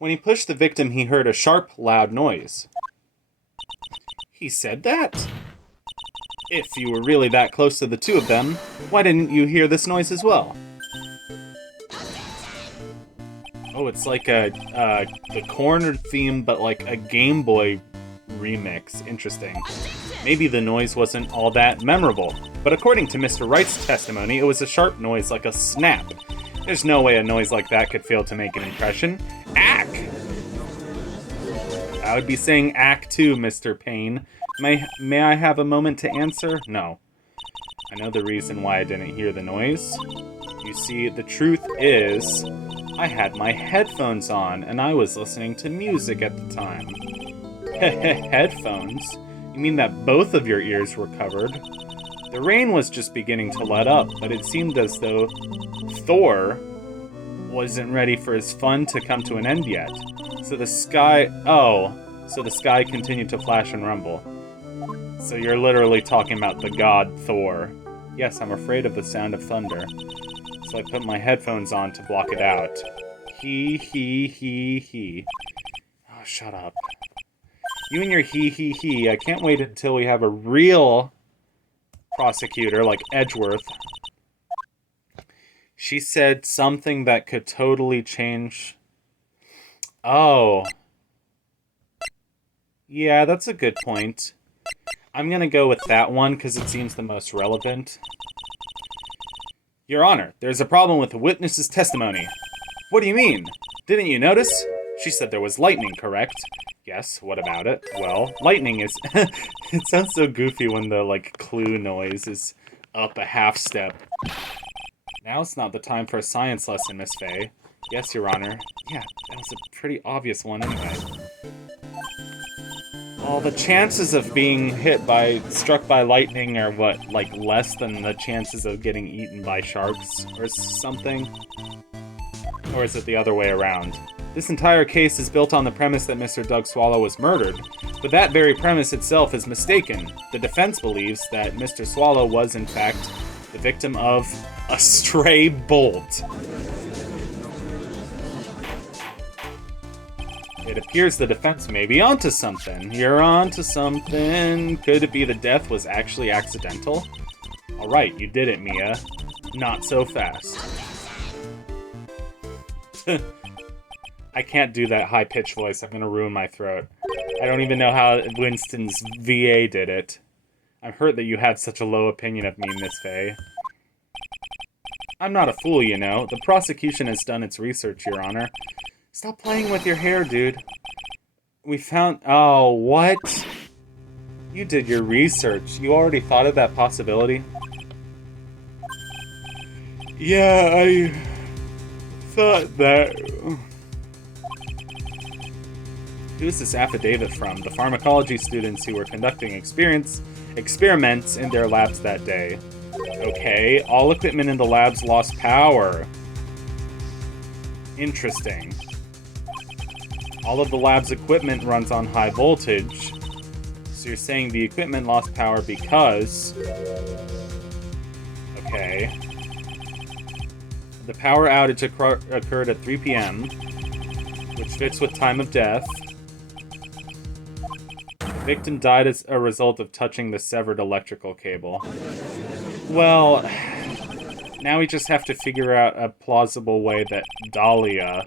When he pushed the victim, he heard a sharp, loud noise. He said that? If you were really that close to the two of them, why didn't you hear this noise as well? Oh, it's like the corner theme, but like a Game Boy remix. Interesting. Maybe the noise wasn't all that memorable, but according to Mr. Wright's testimony, it was a sharp noise like a snap. There's no way a noise like that could fail to make an impression. Ack! I would be saying ack too, Mr. Payne. May I have a moment to answer? No. I know the reason why I didn't hear the noise. You see, the truth is, I had my headphones on, and I was listening to music at the time. Headphones? You mean that both of your ears were covered? The rain was just beginning to let up, but it seemed as though Thor wasn't ready for his fun to come to an end yet. So the sky continued to flash and rumble. So you're literally talking about the god Thor. Yes, I'm afraid of the sound of thunder. So I put my headphones on to block it out. He. Oh, shut up. You and your he. I can't wait until we have a real prosecutor like Edgeworth. She said something that could totally change... Oh. Yeah, that's a good point. I'm gonna go with that one because it seems the most relevant. Your Honor, there's a problem with the witness's testimony. What do you mean? Didn't you notice? She said there was lightning, correct? Yes, what about it? Well, lightning is... It sounds so goofy when the, like, clue noise is up a half step. Now's not the time for a science lesson, Miss Faye. Yes, Your Honor. Yeah, that was a pretty obvious one anyway. Well, the chances of being struck by lightning are what, like less than the chances of getting eaten by sharks or something? Or is it the other way around? This entire case is built on the premise that Mr. Doug Swallow was murdered, but that very premise itself is mistaken. The defense believes that Mr. Swallow was, in fact, the victim of a stray bolt. It appears the defense may be onto something. You're onto something. Could it be the death was actually accidental? Alright, you did it, Mia. Not so fast. I can't do that high-pitched voice. I'm gonna ruin my throat. I don't even know how Winston's VA did it. I'm hurt that you had such a low opinion of me, Miss Faye. I'm not a fool, you know. The prosecution has done its research, Your Honor. Stop playing with your hair, dude. We found... Oh, what? You did your research. You already thought of that possibility? Yeah, I... thought that... Who's this affidavit from? The pharmacology students who were conducting experiments in their labs that day. Okay, all equipment in the labs lost power. Interesting. All of the lab's equipment runs on high voltage. So you're saying the equipment lost power because... Okay. The power outage occurred at 3 p.m., which fits with time of death. The victim died as a result of touching the severed electrical cable. Well, now we just have to figure out a plausible way that Dahlia...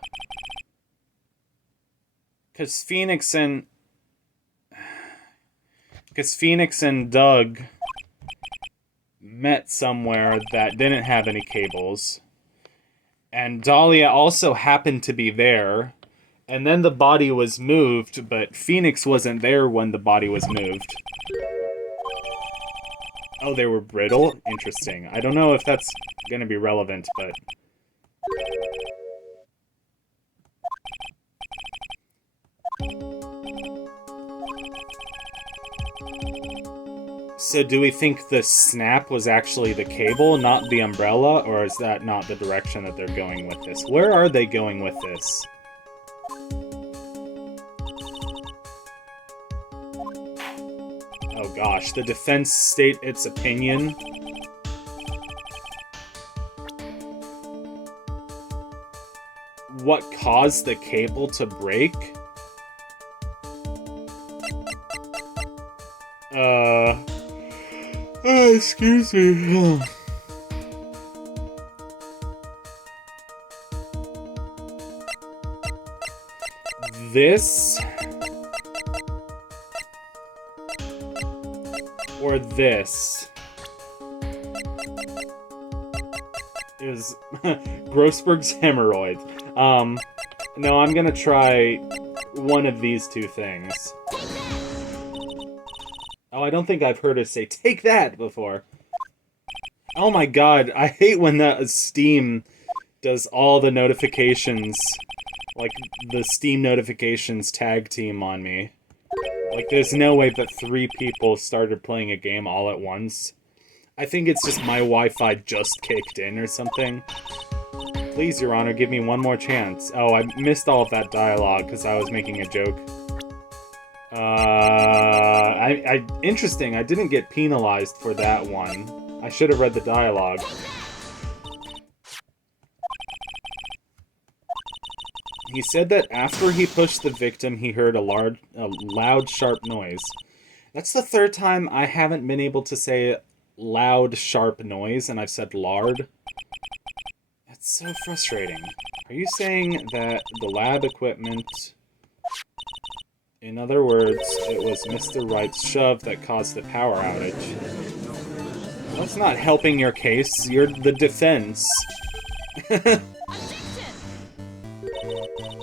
Because Phoenix and Doug met somewhere that didn't have any cables. And Dahlia also happened to be there. And then the body was moved, but Phoenix wasn't there when the body was moved. Oh, they were brittle? Interesting. I don't know if that's going to be relevant, but... So do we think the snap was actually the cable, not the umbrella, or is that not the direction that they're going with this? Where are they going with this? Oh gosh, the defense state its opinion. What caused the cable to break? Excuse me. This or this is Grossberg's hemorrhoid. No, I'm gonna try one of these two things. Oh, I don't think I've heard her say "take that" before. Oh my god, I hate when the Steam does all the notifications, like the Steam notifications tag team on me. Like, there's no way that 3 people started playing a game all at once. I think it's just my Wi-Fi just kicked in or something. Please, Your Honor, give me one more chance. Oh, I missed all of that dialogue because I was making a joke. Interesting, I didn't get penalized for that one. I should have read the dialogue. He said that after he pushed the victim, he heard a loud, sharp noise. That's the 3rd time I haven't been able to say loud, sharp noise, and I've said lard. That's so frustrating. Are you saying that the lab equipment... In other words, it was Mr. Wright's shove that caused the power outage. That's not helping your case. You're the defense.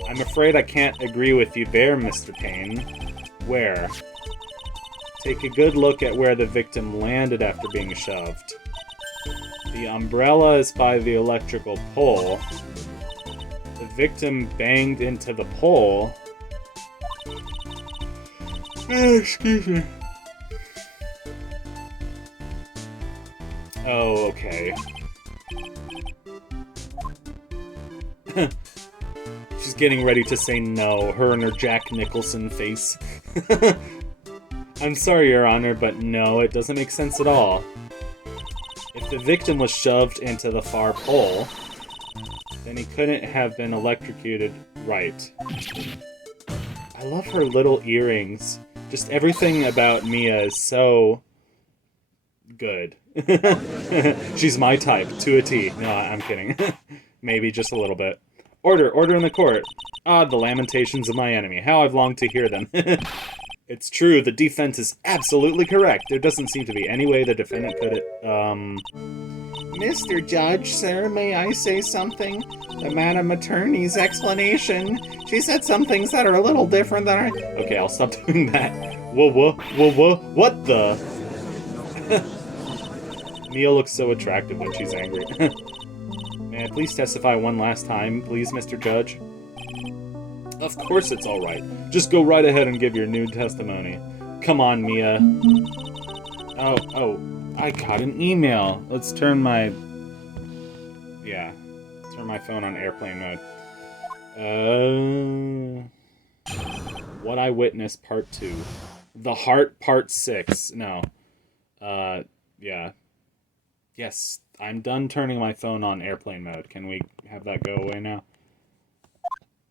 I'm afraid I can't agree with you there, Mr. Payne. Where? Take a good look at where the victim landed after being shoved. The umbrella is by the electrical pole. The victim banged into the pole. Excuse me. Oh, okay. She's getting ready to say no, her and her Jack Nicholson face. I'm sorry, Your Honor, but no, it doesn't make sense at all. If the victim was shoved into the far pole, then he couldn't have been electrocuted right. I love her little earrings. Just everything about Mia is so... good. She's my type, to a T. No, I'm kidding. Maybe just a little bit. Order in the court. Ah, the lamentations of my enemy. How I've longed to hear them. It's true, the defense is absolutely correct. There doesn't seem to be any way the defendant could... Mr. Judge, sir, may I say something? The Madam Attorney's explanation. She said some things that are a little different than I... Okay, I'll stop doing that. Whoa, what the... Mia looks so attractive when she's angry. May I please testify one last time, please, Mr. Judge? Of course it's alright. Just go right ahead and give your new testimony. Come on, Mia. Oh, I got an email. Let's turn my... Yeah. Turn my phone on airplane mode. What I Witnessed Part 2. The Heart Part 6. No. Yeah. Yes, I'm done turning my phone on airplane mode. Can we have that go away now?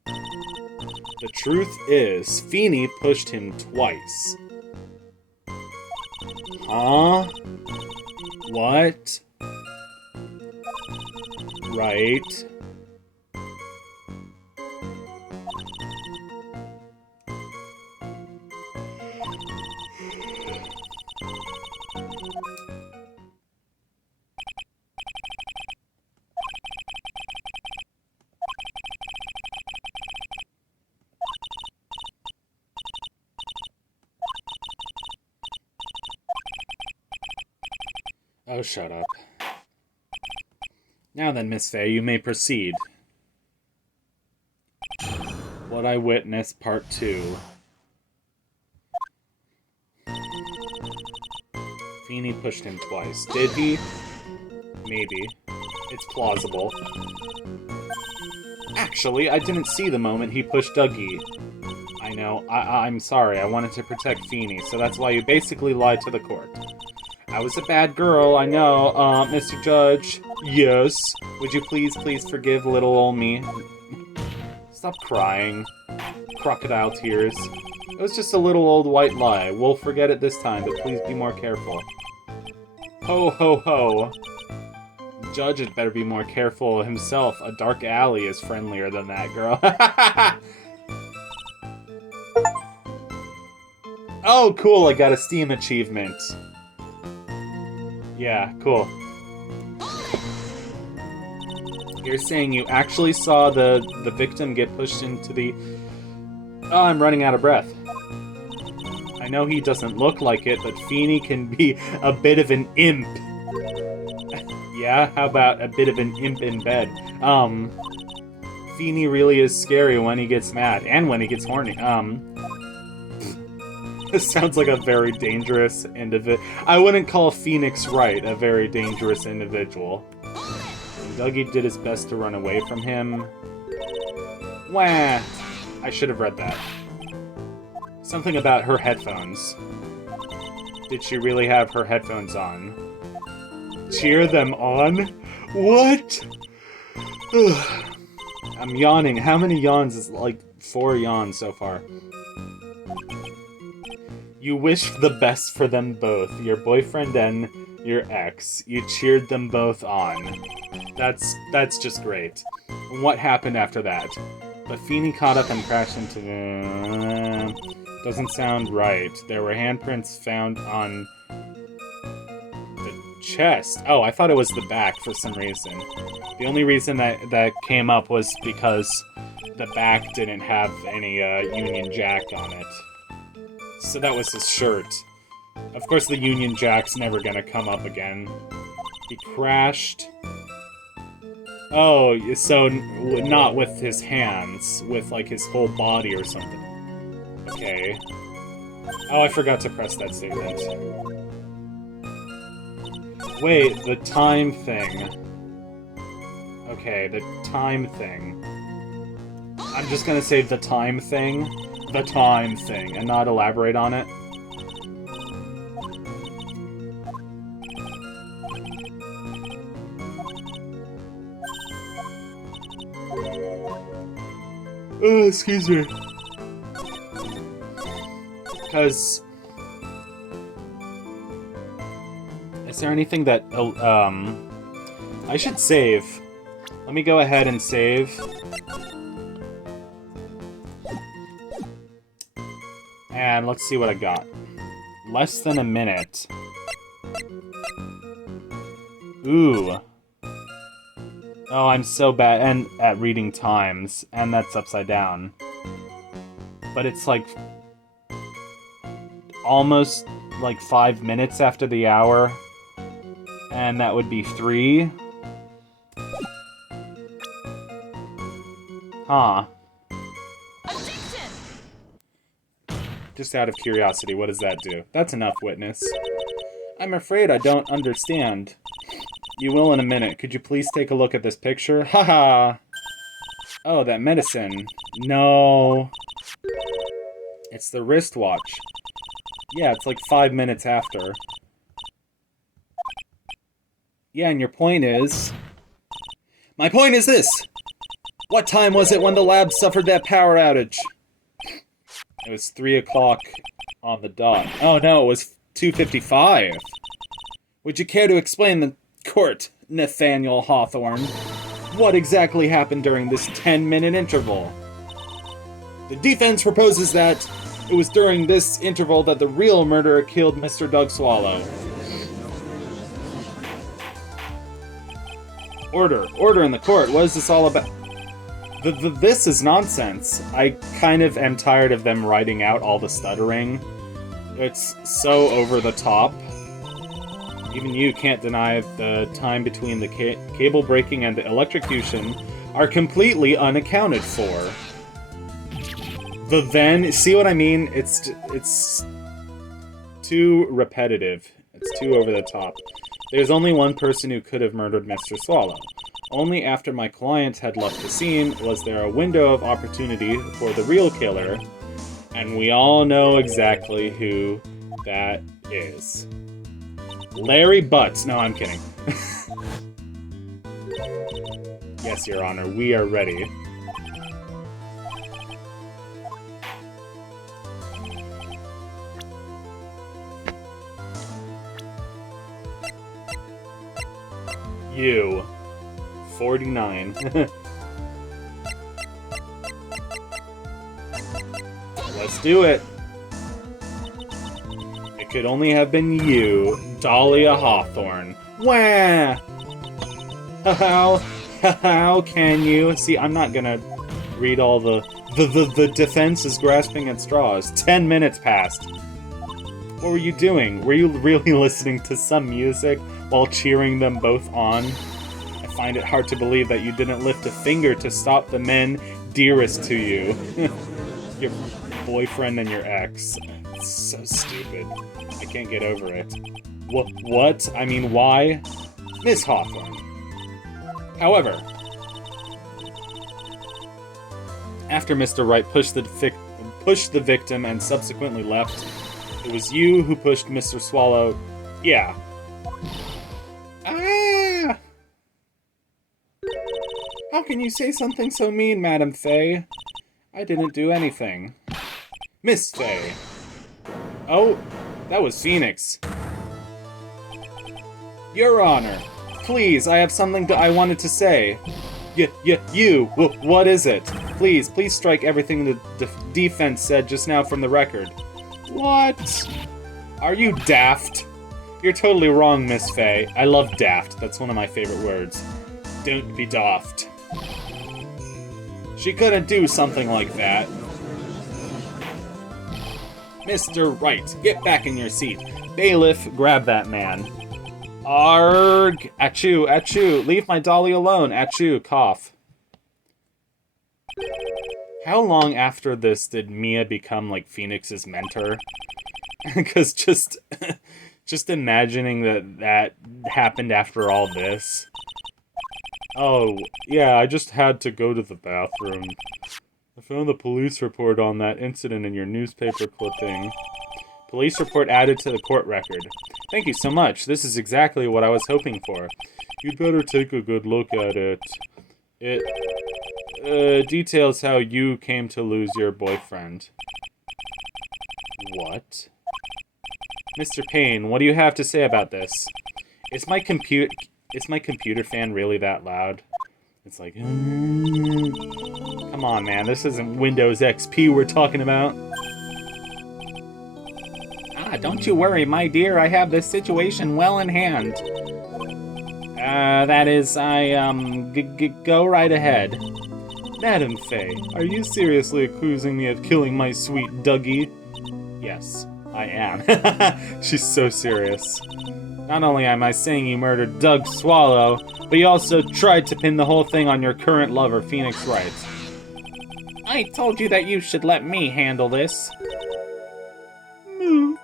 The truth is, Feeney pushed him twice. Huh? What? Right. Oh, shut up. Now then, Miss Fay, you may proceed. What I Witnessed, Part 2. Feeney pushed him twice. Did he? Maybe. It's plausible. Actually, I didn't see the moment he pushed Dougie. I know. I'm sorry. I wanted to protect Feeney, so that's why you basically lied to the court. I was a bad girl, I know. Mr. Judge. Yes. Would you please forgive little old me? Stop crying. Crocodile tears. It was just a little old white lie. We'll forget it this time, but please be more careful. Ho ho ho. Judge had better be more careful himself. A dark alley is friendlier than that, girl. Oh, cool, I got a Steam achievement. Yeah, cool. You're saying you actually saw the victim get pushed into the... Oh, I'm running out of breath. I know he doesn't look like it, but Feeny can be a bit of an imp. Yeah, how about a bit of an imp in bed? Feeny really is scary when he gets mad, and when he gets horny. This sounds like a very dangerous individual. I wouldn't call Phoenix Wright a very dangerous individual. Dougie did his best to run away from him. Wah! I should have read that. Something about her headphones. Did she really have her headphones on? Cheer them on? What? I'm yawning. How many yawns is like 4 yawns so far? You wished the best for them both, your boyfriend and your ex. You cheered them both on. That's just great. What happened after that? But Feeny caught up and crashed into the... Doesn't sound right. There were handprints found on the chest. Oh, I thought it was the back for some reason. The only reason that came up was because the back didn't have any Union Jack on it. So that was his shirt. Of course the Union Jack's never gonna come up again. He crashed. Oh, so not with his hands, with like his whole body or something. Okay. Oh, I forgot to press that statement. Wait, the time thing. Okay, the time thing. I'm just gonna say the time thing. The time thing, and not elaborate on it. Oh, excuse me. Because... Is there anything that... I should save. Let me go ahead and save. And let's see what I got. Less than a minute. Ooh. Oh, I'm so bad at reading times, and that's upside down. But it's like... almost like 5 minutes after the hour. And that would be 3. Huh. Just out of curiosity, what does that do? That's enough, witness. I'm afraid I don't understand. You will in a minute. Could you please take a look at this picture? Haha! Oh, that medicine. No. It's the wristwatch. Yeah, it's like 5 minutes after. Yeah, and your point is... My point is this! What time was it when the lab suffered that power outage? It was 3 o'clock on the dot. Oh no, it was 2:55. Would you care to explain the court, Nathaniel Hawthorne? What exactly happened during this 10-minute interval? The defense proposes that it was during this interval that the real murderer killed Mr. Doug Swallow. Order in the court. What is this all about? This is nonsense. I kind of am tired of them writing out all the stuttering. It's so over the top. Even you can't deny the time between the cable breaking and the electrocution are completely unaccounted for. The then, see what I mean? It's too repetitive. It's too over the top. There's only one person who could have murdered Mr. Swallow. Only after my client had left the scene was there a window of opportunity for the real killer, and we all know exactly who that is. Larry Butts. No, I'm kidding. Yes, Your Honor, we are ready. You. 49. Let's do it. It could only have been you, Dahlia Hawthorne. Wah! How can you? See, I'm not gonna read all the defense is grasping at straws. 10 minutes passed. What were you doing? Were you really listening to some music while cheering them both on? I find it hard to believe that you didn't lift a finger to stop the men dearest to you. Your boyfriend and your ex. It's so stupid. I can't get over it. What? I mean, why? Miss Hawthorne. However, after Mr. Wright pushed the victim and subsequently left, it was you who pushed Mr. Swallow. Yeah. Ah! How can you say something so mean, Madam Faye? I didn't do anything. Miss Faye. Oh, that was Phoenix. Your Honor, please, I have something I wanted to say. What is it? Please strike everything the defense said just now from the record. What? Are you daft? You're totally wrong, Miss Faye. I love daft. That's one of my favorite words. Don't be daft. She couldn't do something like that. Mr. Wright, get back in your seat. Bailiff, grab that man. Arg! Achoo, achoo! Leave my dolly alone! Achoo, cough. How long after this did Mia become, like, Phoenix's mentor? Because just imagining that happened after all this. Oh, yeah, I just had to go to the bathroom. I found the police report on that incident in your newspaper clipping. Police report added to the court record. Thank you so much. This is exactly what I was hoping for. You'd better take a good look at it. It details how you came to lose your boyfriend. What? Mr. Payne, what do you have to say about this? Is my computer fan really that loud? It's like, come on, man. This isn't Windows XP we're talking about. Don't you worry, my dear. I have this situation well in hand. That is, go right ahead. Madam Faye, are you seriously accusing me of killing my sweet Dougie? Yes, I am. She's so serious. Not only am I saying you murdered Doug Swallow, but you also tried to pin the whole thing on your current lover, Phoenix Wright. I told you that you should let me handle this. Moo.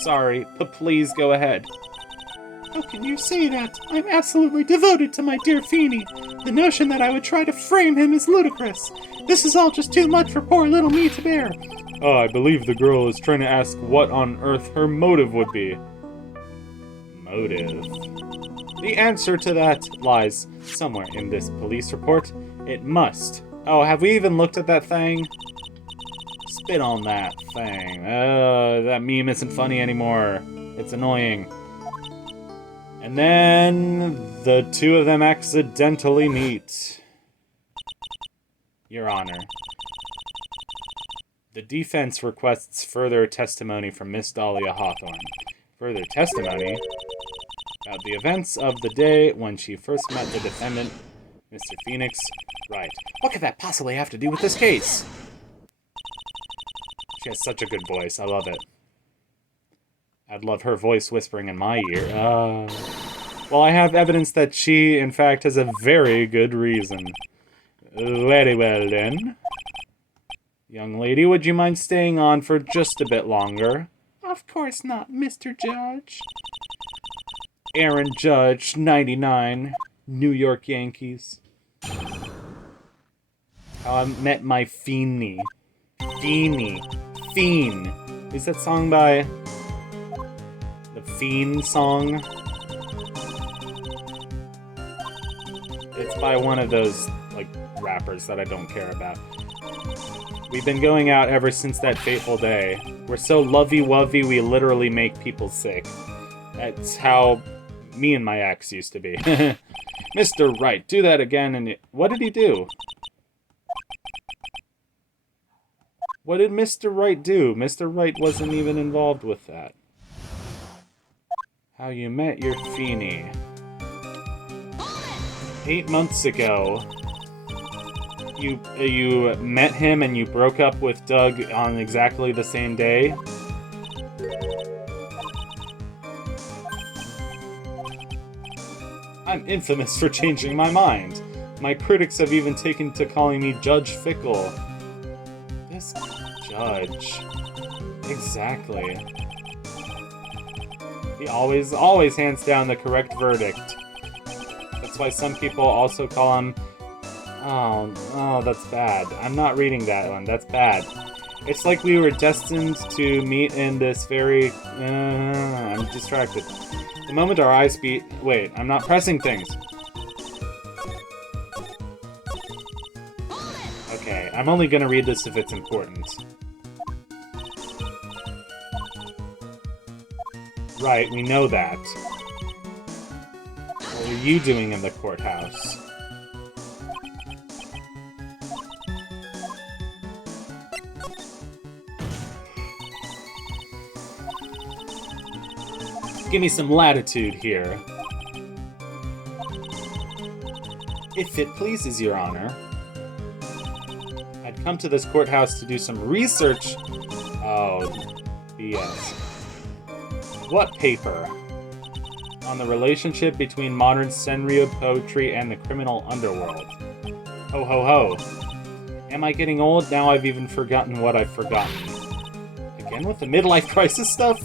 Sorry, but please go ahead. How can you say that? I'm absolutely devoted to my dear Feeny. The notion that I would try to frame him is ludicrous. This is all just too much for poor little me to bear. Oh, I believe the girl is trying to ask what on earth her motive would be. Motive? The answer to that lies somewhere in this police report. It must. Oh, have we even looked at that thing? Spit on that thing. That meme isn't funny anymore. It's annoying. And then the two of them accidentally meet. Your Honor. The defense requests further testimony from Miss Dahlia Hawthorne. Further testimony about the events of the day when she first met the defendant, Mr. Phoenix Wright. What could that possibly have to do with this case? She has such a good voice. I love it. I'd love her voice whispering in my ear. Well, I have evidence that she, in fact, has a very good reason. Very well, then. Young lady, would you mind staying on for just a bit longer? Of course not, Mr. Judge. Aaron Judge, 99, New York Yankees. How I met my Feeny. Feeny. Fiend. Is that song by... the Fiend song? It's by one of those, like, rappers that I don't care about. We've been going out ever since that fateful day. We're so lovey-wovey we literally make people sick. That's how me and my ex used to be. Mr. Wright, do that again and... What did he do? What did Mr. Wright do? Mr. Wright wasn't even involved with that. How you met your Feeny. 8 months ago, you met him and you broke up with Doug on exactly the same day? I'm infamous for changing my mind. My critics have even taken to calling me Judge Fickle. This judge. Exactly. He always hands down the correct verdict. That's why some people also call him... Oh, that's bad. I'm not reading that one. That's bad. It's like we were destined to meet in this very... I'm distracted. The moment our eyes meet... Wait, I'm not pressing things. Okay, I'm only gonna read this if it's important. Right, we know that. What were you doing in the courthouse? Give me some latitude here. If it pleases your honor, I'd come to this courthouse to do some research. Oh, BS. What paper? On the relationship between modern Senryu poetry and the criminal underworld. Ho ho ho. Am I getting old? Now I've even forgotten what I've forgotten. Again with the midlife crisis stuff?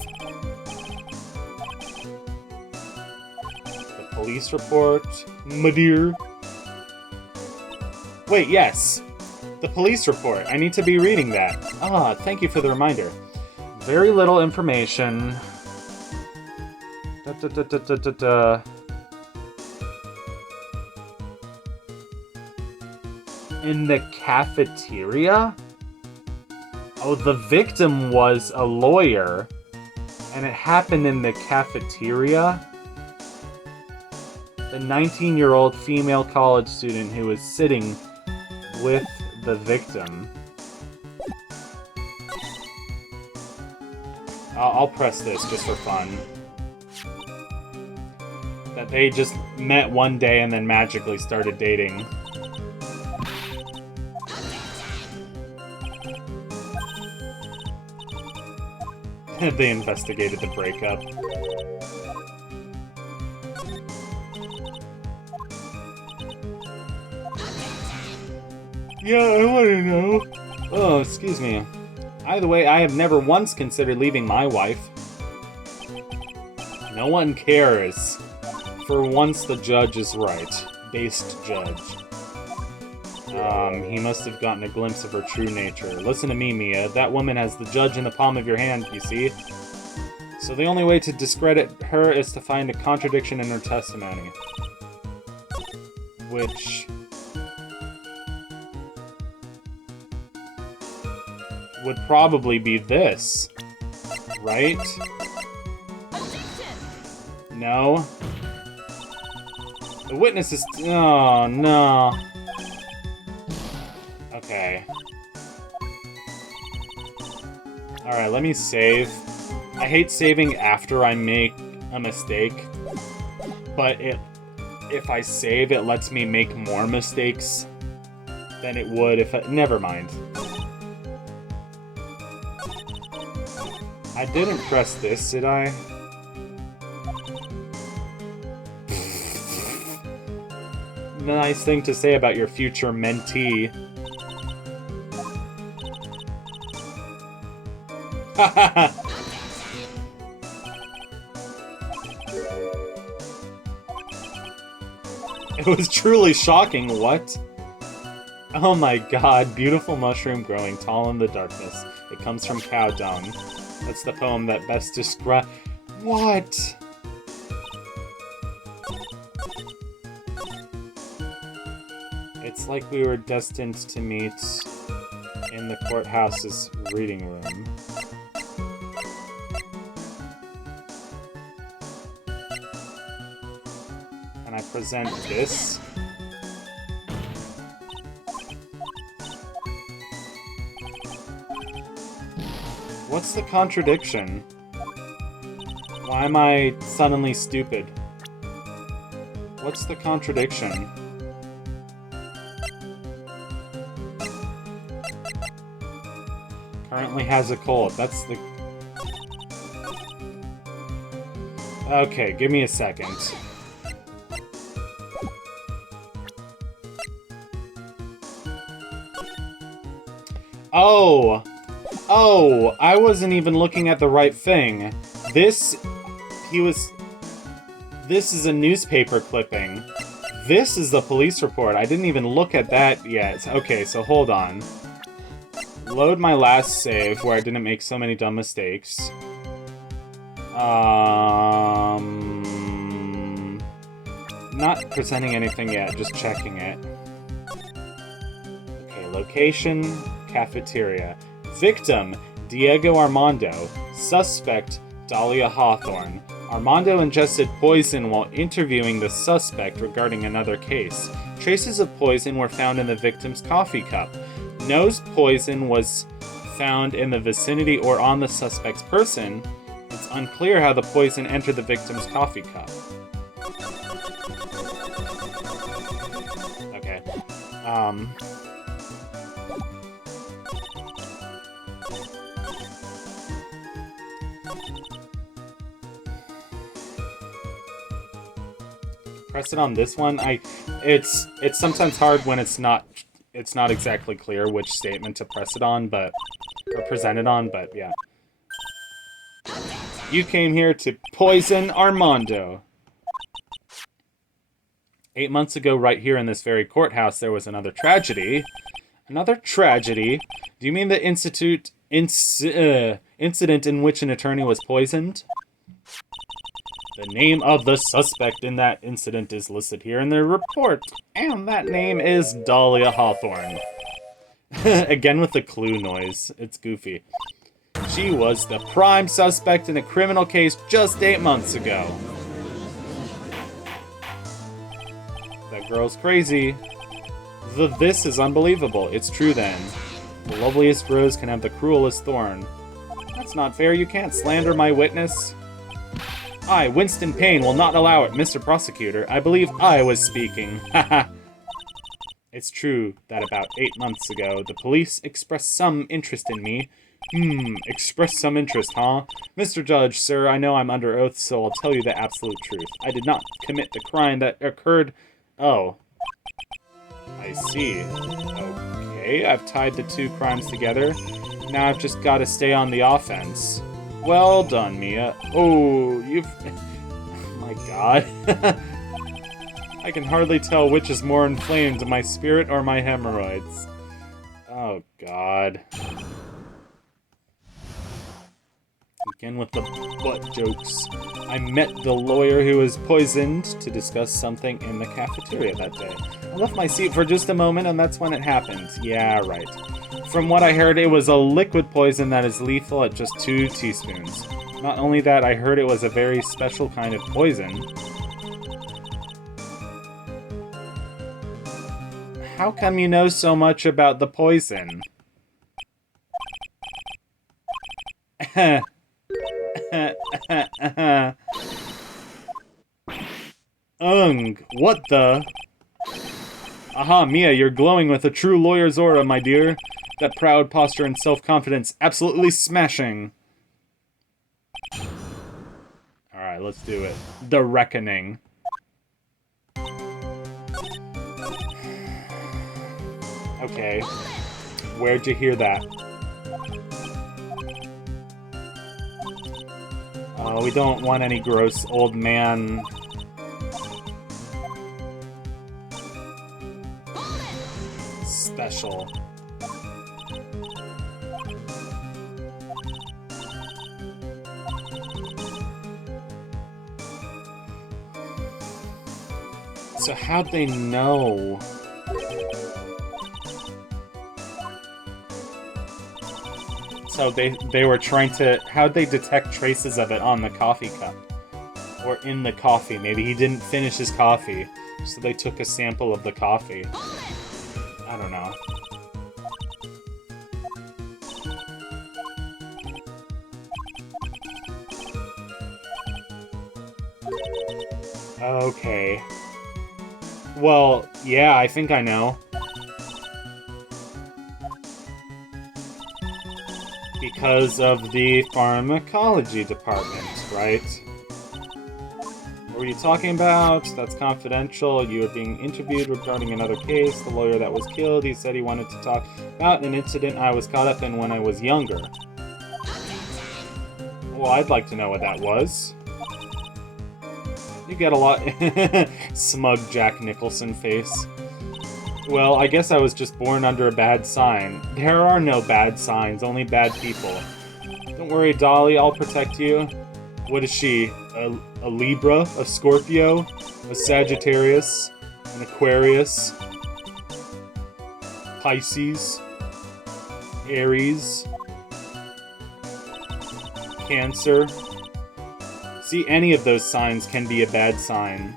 The police report, my dear. Wait, yes. The police report. I need to be reading that. Ah, thank you for the reminder. Very little information. In the cafeteria? Oh, the victim was a lawyer, and it happened in the cafeteria? The 19-year-old female college student who was sitting with the victim. I'll press this just for fun. That they just met one day and then magically started dating. They investigated the breakup. Yeah, I want to know. Oh, excuse me. Either way, I have never once considered leaving my wife. No one cares. For once, the judge is right. Based judge. He must have gotten a glimpse of her true nature. Listen to me, Mia. That woman has the judge in the palm of your hand, you see? So the only way to discredit her is to find a contradiction in her testimony. Which... would probably be this. Right? No? The witness is... Oh, no. Okay. Alright, let me save. I hate saving after I make a mistake, but if I save, it lets me make more mistakes than it would if I... Never mind. I didn't press this, did I? Nice thing to say about your future mentee. It was truly shocking, what? Oh my god, beautiful mushroom growing tall in the darkness. It comes from cow dung. That's the poem that best describes... What? It's like we were destined to meet in the courthouse's reading room. present this. What's the contradiction? Why am I suddenly stupid? What's the contradiction? Currently has a cold. That's the... Okay, give me a second. Oh! Oh, I wasn't even looking at the right thing. This is a newspaper clipping. This is the police report. I didn't even look at that yet. Okay, so hold on. Load my last save where I didn't make so many dumb mistakes. Not presenting anything yet, just checking it. Okay, location, cafeteria. Victim, Diego Armando. Suspect, Dahlia Hawthorne. Armando ingested poison while interviewing the suspect regarding another case. Traces of poison were found in the victim's coffee cup. No poison was found in the vicinity or on the suspect's person. It's unclear how the poison entered the victim's coffee cup. Okay. Press it on this one. It's sometimes hard when it's not exactly clear which statement to press it on, or present it on, but yeah. You came here to poison Armando. 8 months ago, right here in this very courthouse, there was another tragedy. Another tragedy? Do you mean the incident in which an attorney was poisoned? The name of the suspect in that incident is listed here in the report, and that name is Dahlia Hawthorne. Again with the clue noise. It's goofy. She was the prime suspect in a criminal case just 8 months ago. That girl's crazy. This is unbelievable. It's true then. The loveliest rose can have the cruelest thorn. That's not fair. You can't slander my witness. I, Winston Payne, will not allow it, Mr. Prosecutor. I believe I was speaking. Haha. It's true that about 8 months ago, the police expressed some interest in me. Expressed some interest, huh? Mr. Judge, sir, I know I'm under oath, so I'll tell you the absolute truth. I did not commit the crime that occurred... Oh. I see. Okay, I've tied the two crimes together. Now I've just got to stay on the offense. Well done, Mia. Oh, you've... Oh my god. I can hardly tell which is more inflamed, my spirit or my hemorrhoids. Oh god. Again with the butt jokes. I met the lawyer who was poisoned to discuss something in the cafeteria that day. I left my seat for just a moment and that's when it happened. Yeah, right. From what I heard, it was a liquid poison that is lethal at just 2 teaspoons. Not only that, I heard it was a very special kind of poison. How come you know so much about the poison? What the? Aha, Mia, you're glowing with a true lawyer's aura, my dear. That proud posture and self-confidence, absolutely smashing. Alright, let's do it. The Reckoning. Okay. Where'd you hear that? We don't want any gross old man... special. So how'd they know? So they were trying to... How'd they detect traces of it on the coffee cup? Or in the coffee? Maybe he didn't finish his coffee. So they took a sample of the coffee. I don't know. Okay. Well, yeah, I think I know. Because of the pharmacology department, right? What were you talking about? That's confidential. You were being interviewed regarding another case. The lawyer that was killed, he said he wanted to talk about an incident I was caught up in when I was younger. Well, I'd like to know what that was. You get a lot... Smug Jack Nicholson face. Well, I guess I was just born under a bad sign. There are no bad signs, only bad people. Don't worry, Dolly, I'll protect you. What is she? A Libra? A Scorpio? A Sagittarius? An Aquarius? Pisces? Aries? Cancer? See, any of those signs can be a bad sign.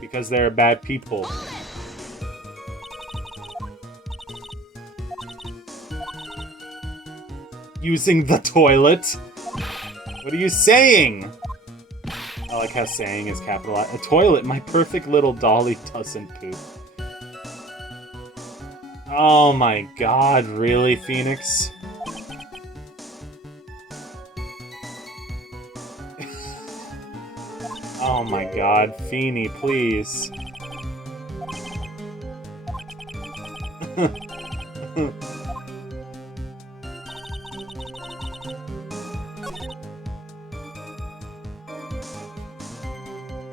Because they're bad people. Using the toilet? What are you saying? I like how saying is capitalized. A toilet, my perfect little Dolly doesn't poop. Oh my god, really, Phoenix? Oh my god, Feeny, please.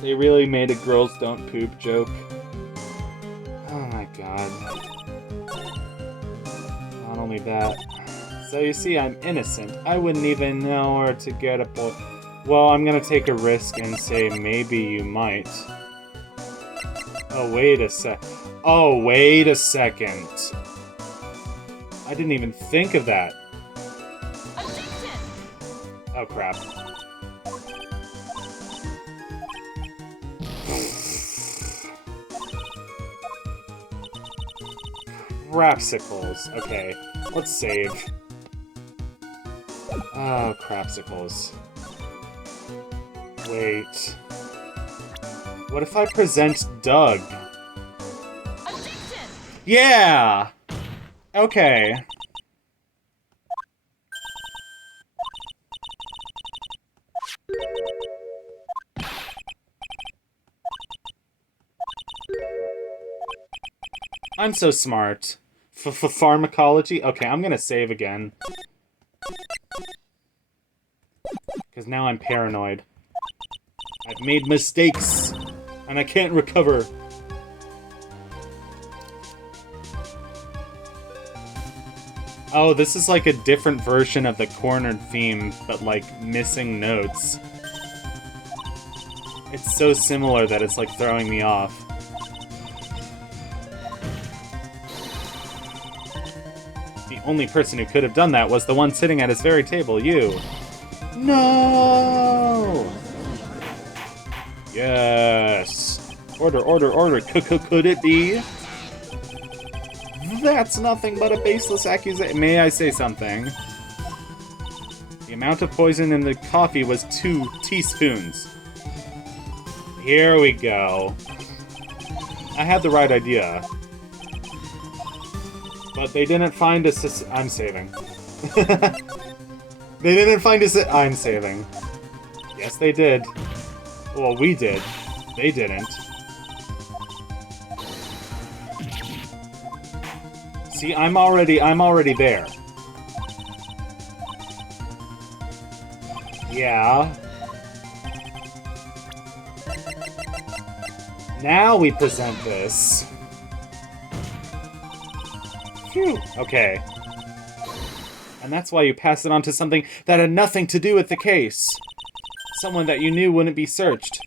They really made a girls don't poop joke. Oh my god. Not only that. So you see, I'm innocent. I wouldn't even know where to get a boy. Well, I'm gonna take a risk and say maybe you might. Oh, wait a sec. Oh, wait a second. I didn't even think of that. Oh, crap. Crapsicles. Okay, let's save. Oh, crapsicles. Wait. What if I present Doug? Yeah! Okay. I'm so smart. Pharmacology? Okay, I'm gonna save again. Because now I'm paranoid. I've made mistakes, and I can't recover. Oh, this is like a different version of the cornered theme, but like missing notes. It's so similar that it's like throwing me off. The only person who could have done that was the one sitting at his very table, you. No! Yes! Order, order, order. Could it be? That's nothing but a baseless accusation. May I say something? The amount of poison in the coffee was 2 teaspoons. Here we go. I had the right idea. But they didn't find us. I'm saving. They didn't find us. I'm saving. Yes, they did. Well, we did. They didn't. See, I'm already there. Yeah. Now we present this. Phew. Okay. And that's why you passed it on to something that had nothing to do with the case. Someone that you knew wouldn't be searched.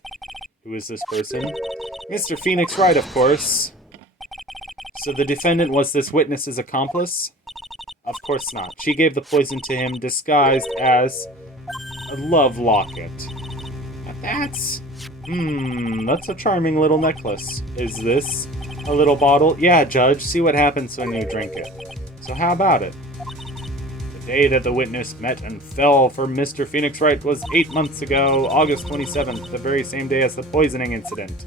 Who is this person? Mr. Phoenix Wright, of course. So the defendant was this witness's accomplice? Of course not. She gave the poison to him disguised as a love locket. Now that's That's a charming little necklace. Is this a little bottle? Yeah, Judge, see what happens when you drink it. So how about it? The day that the witness met and fell for Mr. Phoenix Wright was 8 months ago, August 27th, the very same day as the poisoning incident.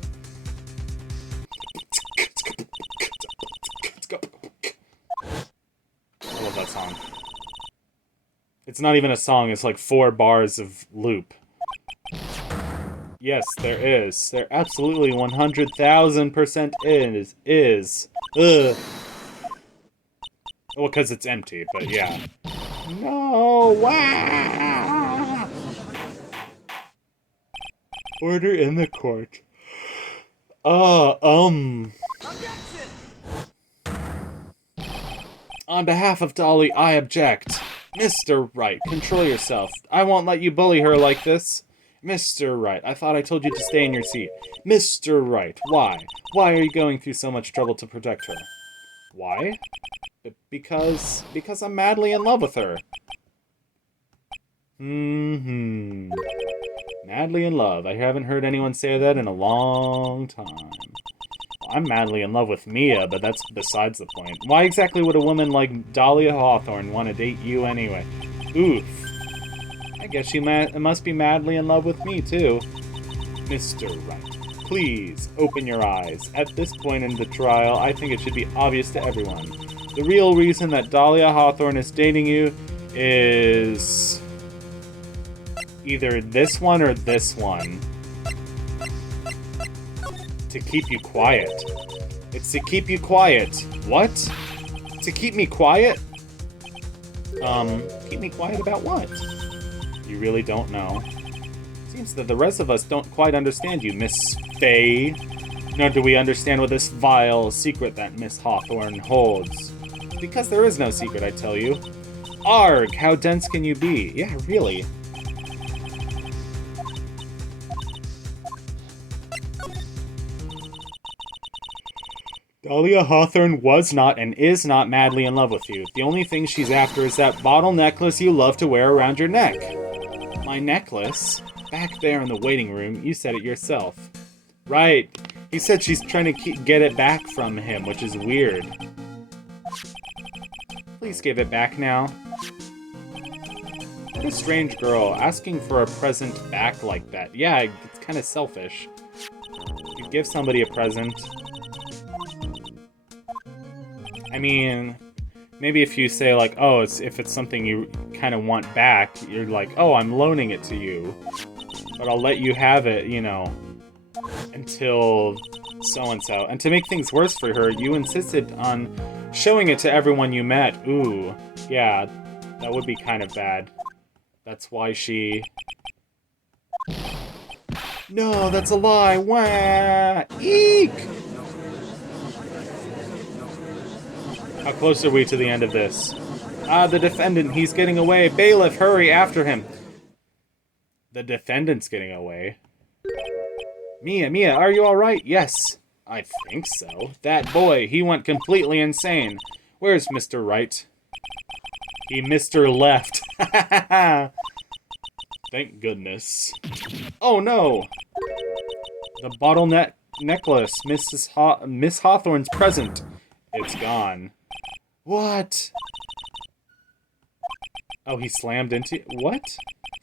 I love that song. It's not even a song, it's like 4 bars of loop. Yes, there is. There absolutely 100,000% is. Ugh. Well, because it's empty, but yeah. No! Wah! Order in the court. Objection! On behalf of Dolly, I object. Mr. Wright, control yourself. I won't let you bully her like this. Mr. Wright, I thought I told you to stay in your seat. Mr. Wright, why? Why are you going through so much trouble to protect her? Why? Because I'm madly in love with her. Madly in love. I haven't heard anyone say that in a long time. I'm madly in love with Mia, but that's besides the point. Why exactly would a woman like Dahlia Hawthorne want to date you anyway? Oof. I guess she must be madly in love with me, too. Mr. Wright, please, open your eyes. At this point in the trial, I think it should be obvious to everyone. The real reason that Dahlia Hawthorne is dating you is either this one or this one. To keep you quiet. It's to keep you quiet. What? To keep me quiet? Keep me quiet about what? You really don't know. Seems that the rest of us don't quite understand you, Miss Faye. Nor do we understand what this vile secret that Miss Hawthorne holds. Because there is no secret, I tell you. Arg, how dense can you be? Yeah, really. Dahlia Hawthorne was not and is not madly in love with you. The only thing she's after is that bottle necklace you love to wear around your neck. My necklace? Back there in the waiting room, you said it yourself. Right. He said she's trying to get it back from him, which is weird. Please give it back now. What a strange girl, asking for a present back like that. Yeah, it's kind of selfish. You give somebody a present. I mean, maybe if you say like, oh, if it's something you kind of want back, you're like, oh, I'm loaning it to you. But I'll let you have it, you know, until so-and-so. And to make things worse for her, you insisted on showing it to everyone you met. Ooh, yeah, that would be kind of bad. That's why she... No, that's a lie! Wah! Eek! How close are we to the end of this? Ah, the defendant, he's getting away. Bailiff, hurry, after him. The defendant's getting away. Mia, are you alright? Yes, I think so. That boy, he went completely insane. Where's Mr. Wright? He Mr. Left. Thank goodness. Oh no! The bottle necklace, Miss Hawthorne's present. It's gone. What? Oh, he slammed into... What?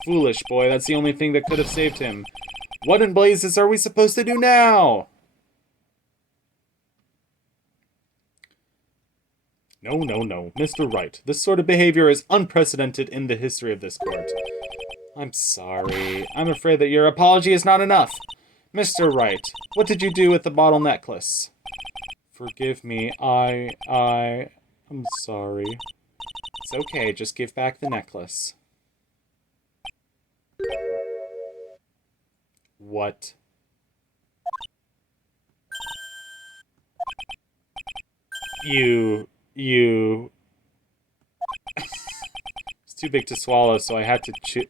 Foolish boy, that's the only thing that could have saved him. What in blazes are we supposed to do now? No. Mr. Wright, this sort of behavior is unprecedented in the history of this court. I'm sorry. I'm afraid that your apology is not enough. Mr. Wright, what did you do with the bottle necklace? Forgive me, I'm sorry. It's okay, just give back the necklace. What? You... It's too big to swallow, so I had to chew...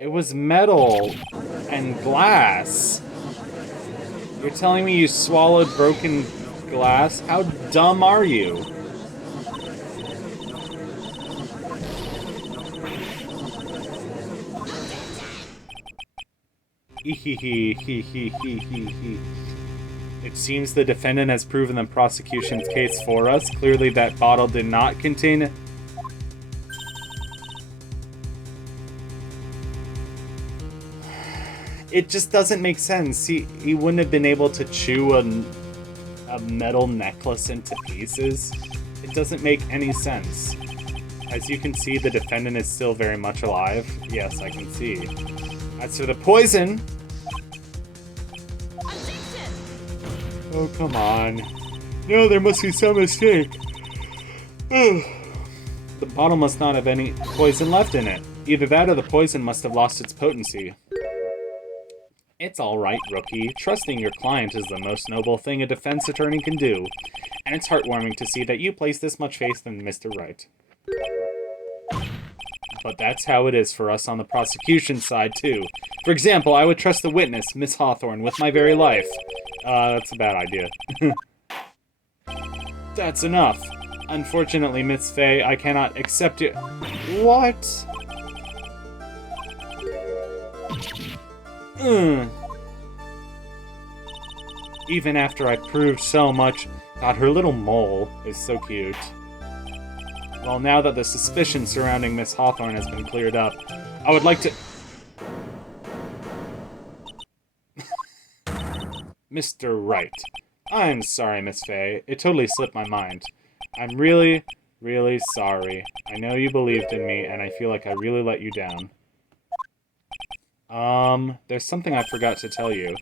It was metal and glass. You're telling me you swallowed broken glass? How dumb are you? It seems the defendant has proven the prosecution's case for us. Clearly that bottle did not contain... It just doesn't make sense. He wouldn't have been able to chew a metal necklace into pieces. It doesn't make any sense. As you can see, the defendant is still very much alive. Yes, I can see. As for the poison... Oh, come on. No, there must be some mistake. The bottle must not have any poison left in it. Either that or the poison must have lost its potency. It's all right, rookie. Trusting your client is the most noble thing a defense attorney can do. And it's heartwarming to see that you place this much faith in Mr. Wright. But that's how it is for us on the prosecution side, too. For example, I would trust the witness, Miss Hawthorne, with my very life. That's a bad idea. That's enough. Unfortunately, Miss Fey, I cannot accept it. What? Even after I proved so much... God, her little mole is so cute. Well, now that the suspicion surrounding Miss Hawthorne has been cleared up, I would like to... Mr. Wright. I'm sorry, Miss Fey. It totally slipped my mind. I'm really, really sorry. I know you believed in me, and I feel like I really let you down. There's something I forgot to tell you.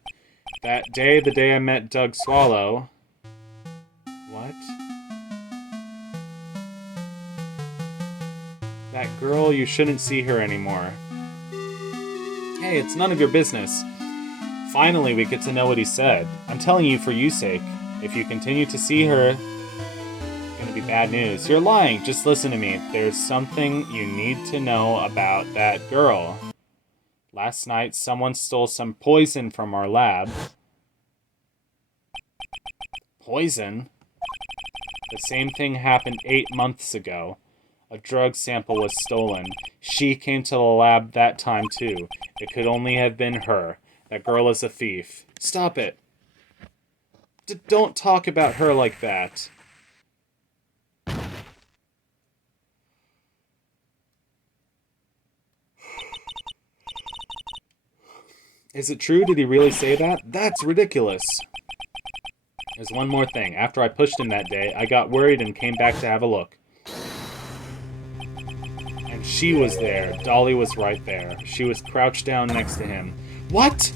That day, the day I met Doug Swallow... What? That girl, you shouldn't see her anymore. Hey, it's none of your business. Finally, we get to know what he said. I'm telling you for your sake. If you continue to see her, it's gonna be bad news. You're lying. Just listen to me. There's something you need to know about that girl. Last night, someone stole some poison from our lab. Poison? The same thing happened 8 months ago. A drug sample was stolen. She came to the lab that time, too. It could only have been her. That girl is a thief. Stop it. Don't talk about her like that. Is it true? Did he really say that? That's ridiculous. There's one more thing. After I pushed him that day, I got worried and came back to have a look. And she was there. Dolly was right there. She was crouched down next to him. What?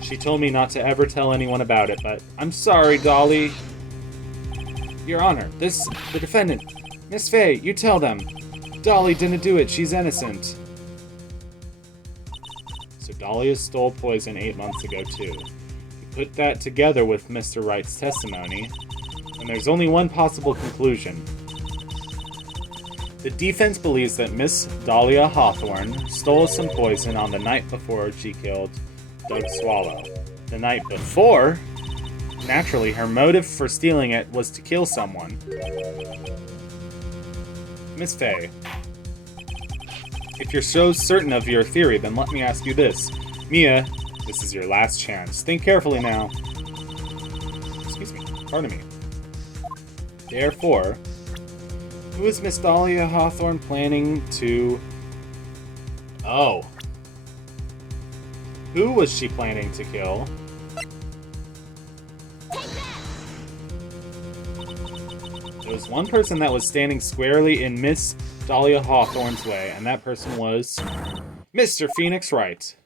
She told me not to ever tell anyone about it, but I'm sorry, Dolly. Your Honor, the defendant. Miss Fey, you tell them. Dolly didn't do it. She's innocent. So Dolly has stole poison 8 months ago, too. You put that together with Mr. Wright's testimony, and there's only one possible conclusion. The defense believes that Miss Dahlia Hawthorne stole some poison on the night before she killed Doug Swallow. The night before? Naturally, her motive for stealing it was to kill someone. Miss Fey, if you're so certain of your theory, then let me ask you this. Mia, this is your last chance. Think carefully now. Excuse me. Pardon me. Therefore, who is Miss Dahlia Hawthorne planning to... Oh. Who was she planning to kill? There was one person that was standing squarely in Miss Dahlia Hawthorne's way, and that person was... Mr. Phoenix Wright.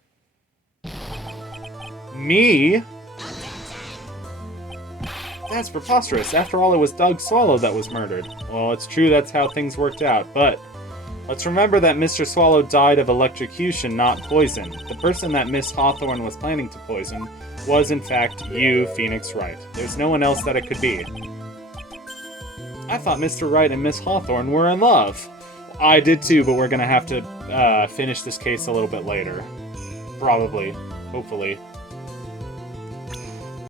Me? That's preposterous. After all, it was Doug Swallow that was murdered. Well, it's true that's how things worked out, but let's remember that Mr. Swallow died of electrocution, not poison. The person that Miss Hawthorne was planning to poison was, in fact, you, Phoenix Wright. There's no one else that it could be. I thought Mr. Wright and Miss Hawthorne were in love. I did too, but we're gonna have to finish this case a little bit later. Probably. Hopefully.